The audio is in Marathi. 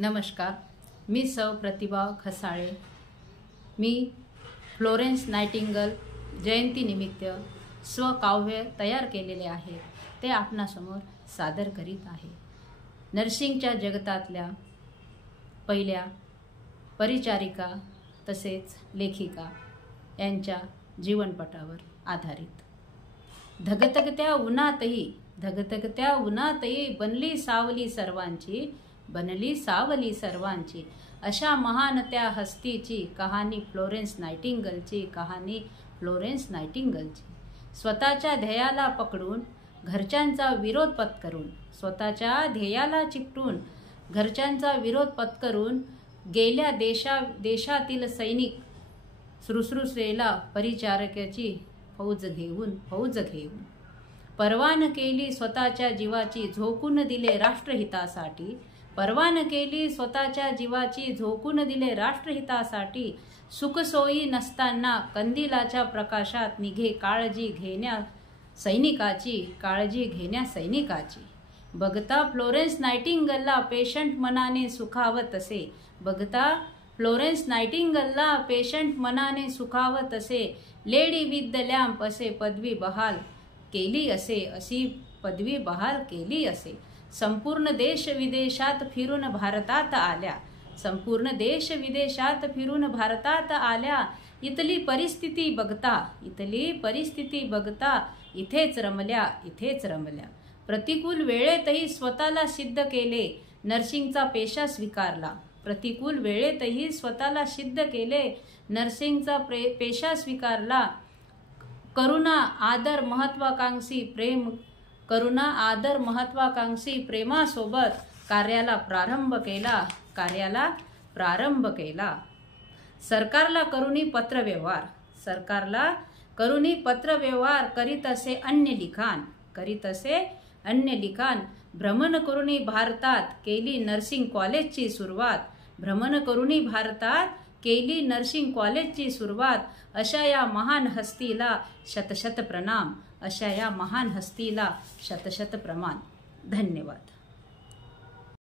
नमस्कार, मी सौ प्रतिभा खसाळे। मी फ्लोरेन्स नाइटिंगेल जयंतीनिमित्त स्वकाव्य तयार केलेले आहे, ते आपणासमोर सादर करीत आहे। नर्सिंगच्या जगतातल्या पहिल्या परिचारिका तसेच लेखिका यांच्या जीवनपटावर आधारित। धगधगत्या उन्हातही बनली सावली सर्वांची अशा महान त्या हस्तीची कहाणी फ्लोरेन्स नाइटिंगेलची स्वतःच्या ध्येयाला पकडून घरच्यांचा विरोध पत्करून घरच्यांचा विरोध पत्करून गेल्या देशातील सैनिक शुश्रूषेला परिचारकाची फौज घेऊन परवान केली स्वतःच्या जीवाची झोकून दिले राष्ट्रहितासाठी सुखसोयी नसताना कंदिलाच्या प्रकाशात निघे काळजी घेण्या सैनिकाची बघता फ्लोरेन्स नाइटिंगेलला पेशंट मनाने सुखावत असे लेडी विथ द लॅम्प असे पदवी बहाल केली असे संपूर्ण देश विदेशात फिरून भारतात आल्या इथली परिस्थिती बघता इथेच रमल्या प्रतिकूल वेळेतही स्वतःला सिद्ध केले नर्सिंगचा पेशा स्वीकारला करुणा आदर महत्वाकांक्षी प्रेमासोबत कार्याला प्रारंभ केला। सरकारला करुणी पत्रव्यवहार करीत असे अन्य लिखाण भ्रमण करुणी भारतात केली नर्सिंग कॉलेजची सुरुवात अशा या महान हस्तीला शतशत प्रणाम धन्यवाद।